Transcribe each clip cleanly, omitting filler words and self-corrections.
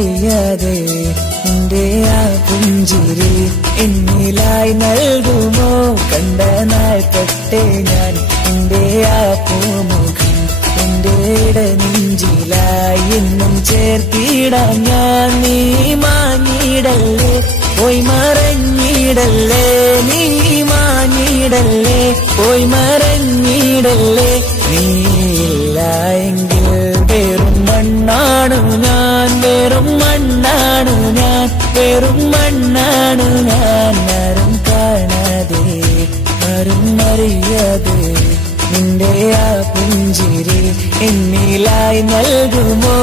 അറിയാതെ നിന്റെ ആ പുഞ്ചിരി എന്നിലായി നൽകുമോ? കണ്ട നാൾ തൊട്ടേ ഞാൻ നിന്റെ ആ പൂമുഖം എന്റെ നെഞ്ചിലായി എന്നും ചേർത്തിടാം ഞാൻ. നീ മാഞ്ഞിടല്ലേ, പോയി മറഞ്ഞിടല്ലേ, നീ മാഞ്ഞിടല്ലേ, പോയി മറഞ്ഞിടല്ലേ. നീയില്ല എങ്കിൽ വെറും മണ്ണാണു ഞാൻ, വെറും മണ്ണാണു ഞാൻ, വെറും മണ്ണാണു ഞാൻ. ആരും കാണാതെ ആരും അറിയാതെ നിന്റെ ആ പുഞ്ചിരി എന്നിലായി നൽകുമോ?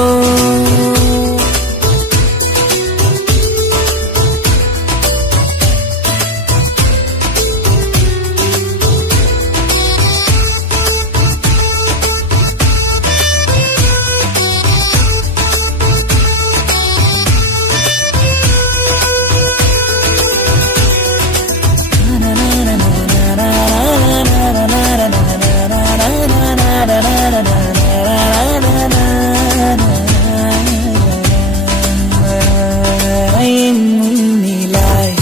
മുന്നിലായി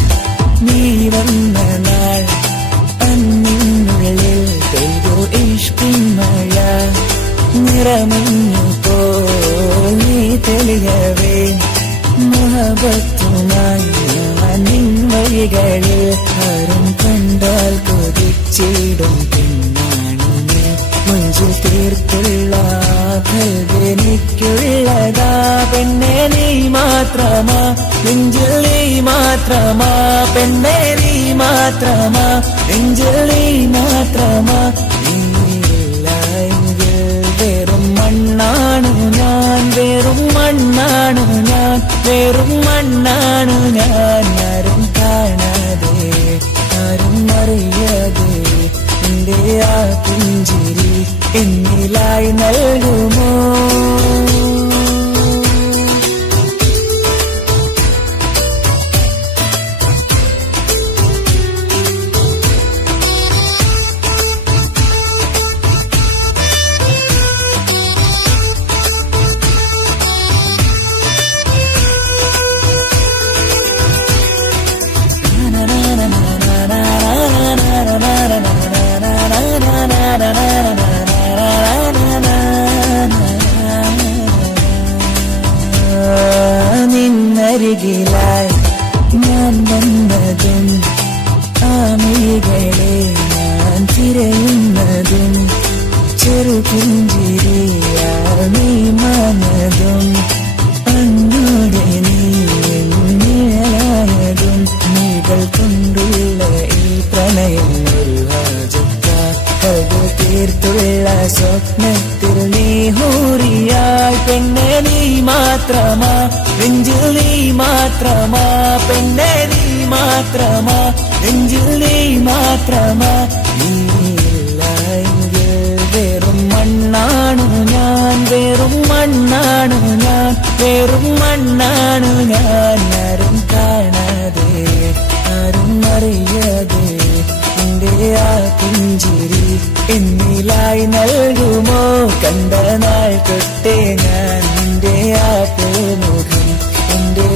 നീ വന്ന നാൾ അന്നിനുള്ളിൽ പെയ്തു ഇഷ്കിൻ മഴ. നിറമഞ്ഞു പോൽ നീ തെളിയവേ മുഹബത്തുമായി ഞാൻ നിൻ വഴികളിൽ. ആരും കണ്ടാൽ കൊതിച്ചിടും പെണ്ണാണ് നീ. മുഞ്ചു തീർത്തുള്ള എനിക്കുള്ളതാ പെണ്ണെ നീ മാത്രമാ, നെഞ്ചിൽ നീ മാത്രമാ, പെണ്ണെ നീ മാത്രമാ, നെഞ്ചിൽ നീ മാത്രമാ. നീയില്ല എങ്കിൽ വെറും മണ്ണാണു ഞാൻ, വെറും മണ്ണാണു ഞാൻ, വെറും മണ്ണാണു ഞാൻ. ആരും കാണാതെ ആരും അറിയാതെ നിന്റെ ആ പുഞ്ചിരി എന്നിലായി നൽകുമോ? നിന്നരികിലായി ഞാൻ വന്നതും ആമികളെ ഞാൻ തിരയുന്നതും ചെറുപുഞ്ചിരിയാ നീ മനതും അങ്ങോടെ നീ നിഴലായതും നീകൾ കൊണ്ടുള്ള ഈ പ്രണയം തീർത്തുള്ള സ്വപ്നത്തിൽ നീ ഹൂറിയായി. പെണ്ണെ നീ മാത്രമാ, നെഞ്ചിൽ നീ മാത്രമാ, പെണ്ണെ നീ മാത്രമാ, നെഞ്ചിൽ നീ മാത്രമാ. നീയില്ല എങ്കിൽ വെറും മണ്ണാണു ഞാൻ, വെറും മണ്ണാണു ഞാൻ, വെറും മണ്ണാണു ഞാൻ. ആരും കാണാതെ ആരും അറിയാതെ നിന്റെ ആ പുഞ്ചിരി എന്നിലായി നൽകുമോ? കണ്ട നാൾ തൊട്ടേ ഞാൻ നിന്റെ ആ പൂമുഖം എന്റെ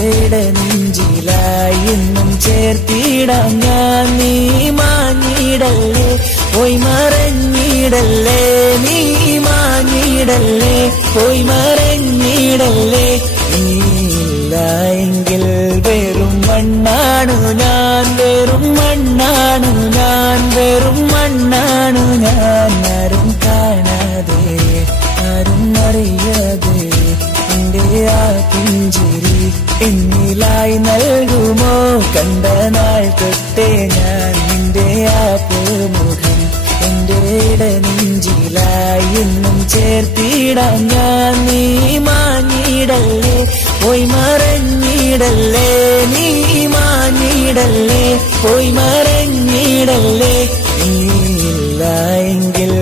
നെഞ്ചിലായി എന്നും ചേർത്തിടാം ഞാൻ. നീ മാഞ്ഞിടല്ലേ, പോയി മറഞ്ഞിടല്ലേ, നീ മാഞ്ഞിടല്ലേ, പോയി മറഞ്ഞിടല്ലേ. നീയില്ല എങ്കിൽ വെറും മണ്ണാണു ഞാൻ, വെറും മണ്ണാണു ഞാൻ, വെറും മണ്ണാണു ഞാൻ. ആരും കാണാതെ ആരും അറിയാതെ നിന്റെ ആ പുഞ്ചിരി എന്നിലായി നൽകുമോ? കണ്ട നാൾ തൊട്ടേ ഞാൻ നിന്റെ ആ പൂമുഖം എന്റെ നെഞ്ചിലായി എന്നും ചേർത്തിടാം ഞാൻ. നീ മാഞ്ഞിടല്ലേ, പോയി മറഞ്ഞിടല്ലേ, നീ മാഞ്ഞിടല്ലേ, പോയി മറഞ്ഞിടല്ലേ. നീയില്ല എങ്കിൽ